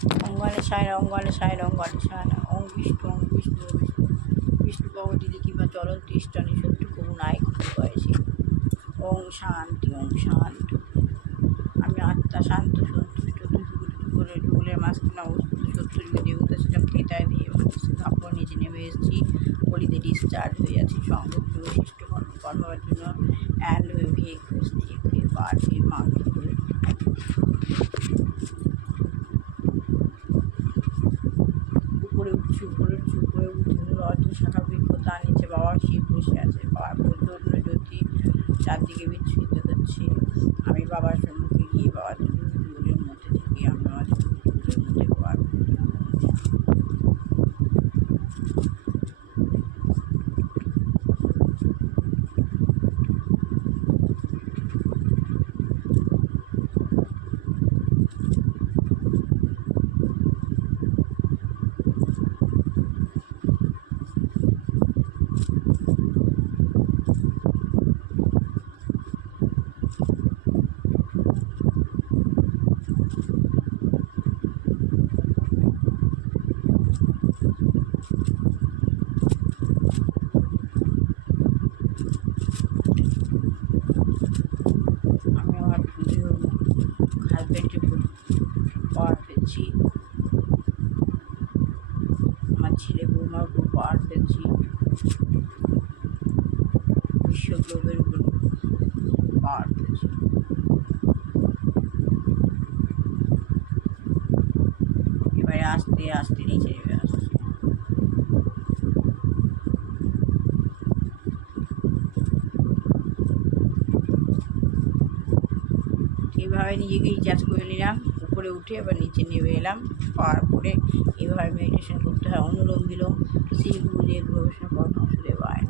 অঙ্গনে সায় না ওং বিষ্ণু বিষ্ণু ভগবতী কিংবা চরণ তিষ্ঠানি শত্রু কবু নাই ক্ষতি করেছি। ওং শান্তি আমি আত্মা শান্ত সন্তুষ্ট করে ঢুলের মাঝখানে অবস্থিত শত্রুকে দেবতা সেটা ফেটায় দিয়ে কাপড় নিচে নেমে এসেছি। বলিতে ডিসচার্জ হয়ে যাচ্ছি। সংযোগ বৈশিষ্ট্য করবার জন্য অ্যান্ড ভেহিয়ে বার হয়ে মাকে করে উপরে উঠছি উপরে উঠে অর্ধ শাখা বৃক্ষ, তার নিচে বাবা শিব বসে আছে। বাবার প্রচণ্ড জ্যোতি চারদিকে বিচ্ছুরিত হচ্ছে। আমি বাবার সম্মুখে গিয়ে বাবার চুলের মধ্যে থেকে আমি আমার চুলের মধ্যে বাবার হাজব্যান্ডের পাওয়ার পেয়েছি। আমার ছেলে বৌমার উপর পাওয়ার পেয়েছি। বিশ্বগ্লোবের উপর পাওয়ার পেয়েছি। এবারে আস্তে আস্তে নিচে নেমে আসছে। এইভাবে নিজেকে রিচার্জ করে নিলাম। উপরে উঠে এবার নিচে নেমে এলাম। পাওয়ার পরে এইভাবে মেডিটেশন করতে হয়। অনুলোম বিলোম শ্রী গুরুদেব গবেষণা কর্ম সুদেবায়।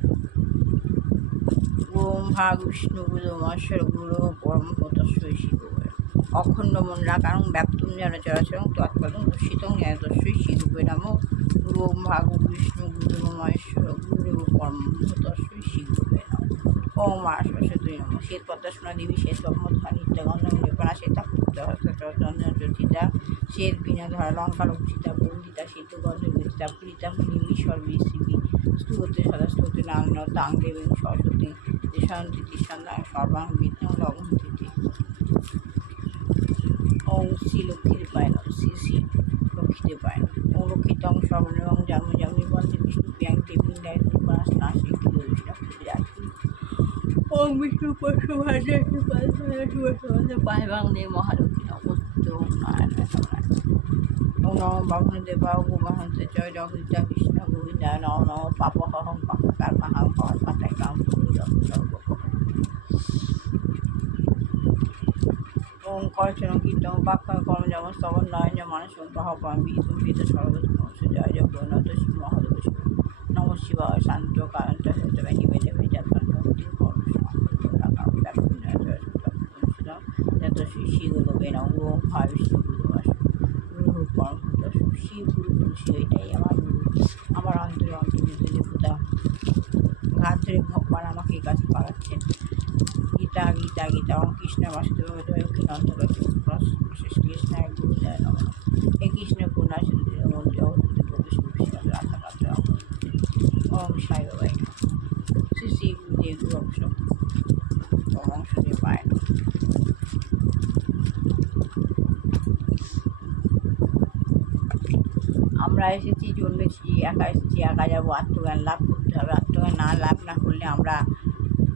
ওম ভাগ বিষ্ণু গুরু মহেশ্বর গুরু পরম তস্যৈ শিব। অখণ্ড মন্ডলা কারণ ব্যাপ্তম যেন চরাচরং তৎপদং দূষিতং জ্ঞানদস্যই শিরূপে নাম। গুরু ওম ভাগ বিষ্ণু গুরু মহেশ্বর গুরু পরম তস্যৈ শিরূপে নাম। ওম আশ্বসতৈ নম। শ্বেত পদ্মাসনা দেবী শ্বেত ব্রহ্মধা নিত্যগন্ধ নিরূপণা শ্বেতা জ্যোতিতা শ্বেত বীণাধরা লঙ্কালঙ্কিতা বন্দিতা সিদ্ধ গন্ধ বিদিতা পীড়িতা নিবিশ্বর বিশ্বী স্তুতে সদা স্তুতে নাম তাং দেবী সরস্বতী দেশান্তি তিষ্ঠান্তা সর্বাং বিঘ্ন লগ্নতিথি। ওং শ্রী লক্ষ্মীর পায় না শ্রী লক্ষ্মীতে পায় না। ওং লক্ষ্মীতং শ্রবণ এবং জন্ম বন্দে বিষ্ণু প্রিয়াং দেবী নির্বাণ শ্রী বিষ্ণু ওং বিষ্ণু পশু ভাষা পায় বাংলে মহালক্ষ্মী নমস্ত নারায়ণ। ওং নম বাহন দেবা গোবাহন্তে জয় জগদিতা কৃষ্ণ গোবিন্দা নম নম পাপহং পাপকার মাহাং পাওয়ার পাতায় কাম সর্ব। ওং করচরণ কীর্তন বাক্যয় কর্ম যেমন স্তবন নয়ন মানুষ বাহবান বিহিতম বিহিত সর্বধর্ম জয় জয় গৌরনাথ শিব মহাদেব শিব নম শিবায় শান্ত কারণটা হয়ে নিবেদে হয়ে যাত্রা ভক্তি যত শ্রী শ্রী গুরু বেনা ওম ভাই বিষ্ণু গুরু গুরু পরম শিব গুরু তুলসী এটাই আমার গুরু। আমার অন্তরে অন্তর্নিহিত দেবতা ঘাত ধরে ভগবান আমাকে এই কাছে পাঠাচ্ছেন। গীতা গীতা গীতা ওম কৃষ্ণ বাসুদেব কৃষ্ণ এক গুরু জয় নম। এই কৃষ্ণ পূর্ণা শুধু মন্ত্রী অবস্থিত প্রবেশ রাধা কাত্রা ওম সাই বাবাই শ্রী শ্রী গুরুদেব গুরু অংশদেব পায়। আমরা এসেছি জন্মেছি একা এসেছি একা যাবো। আত্মজ্ঞান লাভ করতে হবে। আত্মজ্ঞান না লাভ না করলে আমরা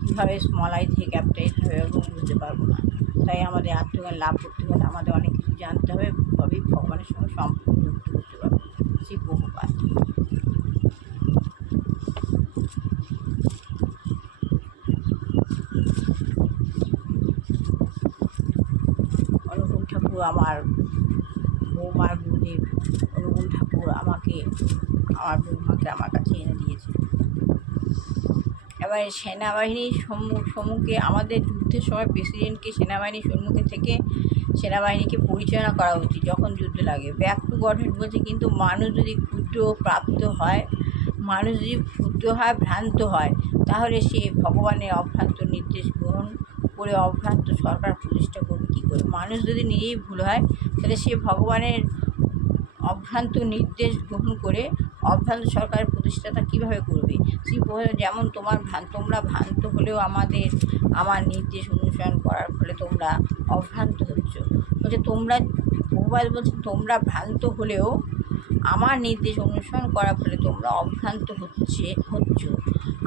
কীভাবে স্মলাই থেকে ক্যাপিটাইজ হবে এবং বুঝতে পারবো না। তাই আমাদের আত্মজ্ঞান লাভ করতে গেলে আমাদের অনেক কিছু জানতে হবে, তবেই ভগবানের সঙ্গে সম্পর্ক যুক্ত করতে পারবো। শ্রী প্রভুপাদ। অনুকূল ঠাকুর আমার বৌমার গুরুদেব। অনুকূল ঠাকুর আমাকে আমার বৌমাকে আমার কাছে এনে দিয়েছে। এবার সেনাবাহিনীর সম্মুখে আমাদের যুদ্ধের সময় প্রেসিডেন্টকে সেনাবাহিনীর সম্মুখে থেকে সেনাবাহিনীকে পরিচালনা করা উচিত যখন যুদ্ধ লাগে। ব্যাক টু গডহেড বলছে, কিন্তু মানুষ যদি ক্ষুদ্র প্রাপ্ত হয়, মানুষ যদি ক্ষুদ্র হয়, ভ্রান্ত হয়, তাহলে সে ভগবানের অভ্রান্ত নির্দেশ গ্রহণ করে অভ্রান্ত সরকার প্রতিষ্ঠা করবে কী করে? মানুষ যদি নিজেই ভুল হয়, তাহলে সে ভগবানের অভ্রান্ত নির্দেশ গ্রহণ করে অভ্রান্ত সরকারের প্রতিষ্ঠাতা কীভাবে করবে? যেমন তোমরা ভ্রান্ত হলেও আমার নির্দেশ অনুসরণ করার ফলে তোমরা অভ্রান্ত হচ্ছ। প্রভুপাদ বলছেন তোমরা ভ্রান্ত হলেও আমার নির্দেশ অনুসরণ করার ফলে তোমরা অভ্রান্ত হচ্ছ।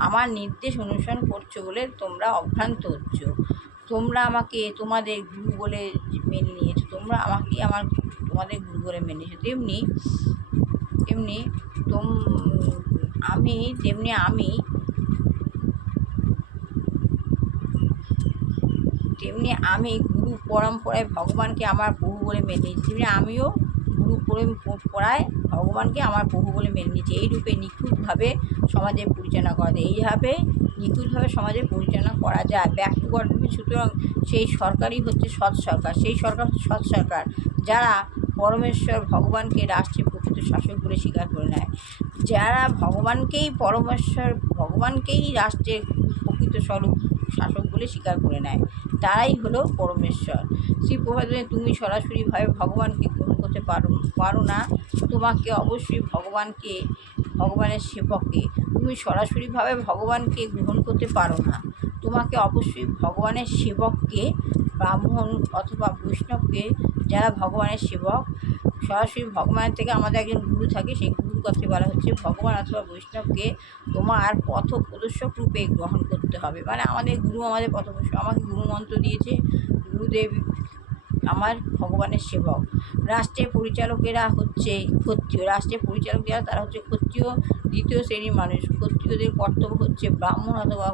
আমার নির্দেশ অনুসরণ করছো বলে তোমরা অভ্রান্ত হচ্ছ। তোমরা আমাকে তোমাদের গুরু বলে মেনে নিয়েছো, তোমরা আমাকে তোমাদের গুরু বলে মেনে নিয়েছো। তেমনি আমি গুরু পরম্পরায় ভগবানকে আমার প্রভু বলে মেনে নিয়েছি। তেমনি আমিও গুরু পরম্পরায় ভগবানকে আমার প্রভু বলে মেনে নিয়েছি। এইরূপে নিখুঁতভাবে সমাজের পরিচালনা করা যায়। নিখুঁতভাবে সমাজের পরিচালনা করা যায়। Back to god. সুতরাং সেই সরকারই হচ্ছে সৎ সরকার। সেই সরকার হচ্ছে সৎ সরকার যারা পরমেশ্বর ভগবানকে রাষ্ট্রের প্রকৃত শাসক বলে স্বীকার করে নেয়, যারা ভগবানকেই রাষ্ট্রের প্রকৃত স্বরূপ শাসক বলে স্বীকার করে নেয়, তারাই হলো পরমেশ্বর। প্রভুপাদ তুমি সরাসরিভাবে ভগবানকে গ্রহণ করতে পারো না। তোমাকে অবশ্যই ভগবানের সেবককে তুমি সরাসরিভাবে ভগবানকে গ্রহণ করতে পারো না। তোমাকে অবশ্যই ভগবানের সেবককে, ব্রাহ্মণ অথবা বৈষ্ণবকে, যারা ভগবানের সেবক, সরাসরি ভগবানের থেকে আমাদের একজন গুরু থাকে, সেই গুরুর কথা বলা হচ্ছে ভগবান অথবা বৈষ্ণবকে তোমার পথ প্রদর্শক রূপে গ্রহণ করতে হবে। মানে আমাদের গুরু আমাদের পথ প্রদর্শক, আমাকে গুরু মন্ত্র দিয়েছে, গুরুদেব আমার ভগবানের সেবক। রাষ্ট্রের পরিচালকেরা হচ্ছে ক্ষত্রিয়। রাষ্ট্রের পরিচালক যারা তারা হচ্ছে ক্ষত্রিয়, দ্বিতীয় শ্রেণীর মানুষ। ক্ষত্রিয়দের কর্তব্য হচ্ছে ব্রাহ্মণ অথবা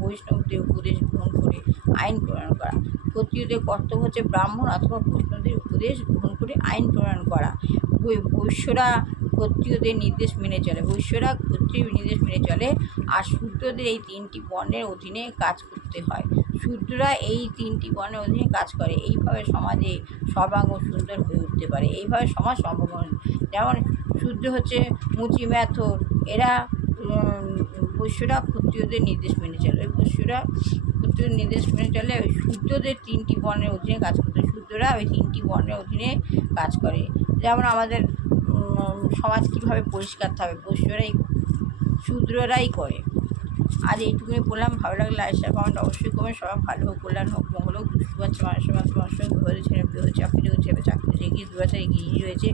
বৈষ্ণবদের উপদেশ গ্রহণ করে আইন প্রণয়ন করা। ক্ষত্রিয়দের কর্তব্য হচ্ছে ব্রাহ্মণ অথবা বৈষ্ণবদের উপদেশ গ্রহণ করে আইন প্রণয়ন করা। বৈশ্যরা ক্ষত্রিয়দের নির্দেশ মেনে চলে। আর শূদ্রদের এই তিনটি বর্ণের অধীনে কাজ করতে হয়। শূদ্ররা এই তিনটি বর্ণের অধীনে কাজ করে। এইভাবে সমাজে সর্বাঙ্গ সুন্দর হয়ে উঠতে পারে। এইভাবে সমাজ সম্পূর্ণ। যেমন শূদ্র হচ্ছে মুচি ম্যাথর, এরা বৈশ্যরা ক্ষত্রিয়দের নির্দেশ মেনে চলে। শূদ্রদের তিনটি বর্ণের অধীনে কাজ করতে, শূদ্ররা ওই তিনটি বর্ণের অধীনে কাজ করে। যেমন আমাদের সমাজ কীভাবে পরিষ্কার থাকবে, শূদ্ররাই করে। আজ এইটুকুনি বললাম। ভালো লাগলে লাইক কমেন্ট অবশ্যই করবেন। সবাই ভালো হোক, কল্যাণ হোক, মঙ্গল হোক। দুষ্টু বাচ্চা মানুষের বিপদে ছেড়ে চাকরি এগিয়ে এগিয়ে রয়েছে।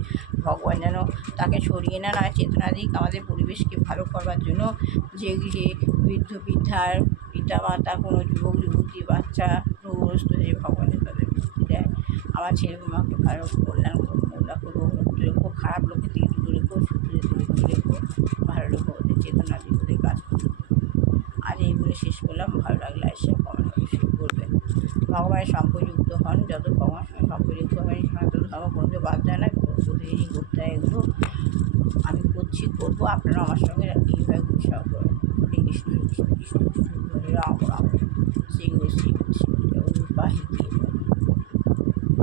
ভগবান যেন তাকে সরিয়ে না নয়, চেতনা দিক আমাদের পরিবেশকে ভালো করবার জন্য। যে গৃহে বৃদ্ধার পিতা মাতা কোনো যুবক যুবতী বাচ্চা রোগগ্রস্ত হয়ে ভগবানের তাদের মুক্তি দেয়। আমার ছেলে মাকে ভালো কল্যাণ করবো, মোল্লা করবো, মুক্ত রেখো, খারাপ লোকের থেকে দূরে রেখো, সূত্রে দূরে রেখো, ভালো রেখো, ওদের চেতনা দিক ওদের কাজ করবো। আজ এই বলে শেষ করলাম। ভালো লাগলে কমেন্ট অবশ্যই করবেন। ভগবানের সম্পর্কযুক্ত হন। যত ভগবানের সঙ্গে সম্পর্কযুক্ত হবেন, সনাতন ধর্ম কোনোদিন বাদ দেয় না। প্রতিদিনই করতে হয় এগুলো। আমি করবো, আপনারা আমার সঙ্গে এইভাবে উৎসাহ করবেন। হরে কৃষ্ণ কৃষ্ণ কৃষ্ণ কৃষ্ণ, হরে রাম রাম, শ্রী শ্রী শ্রী বাহিনী।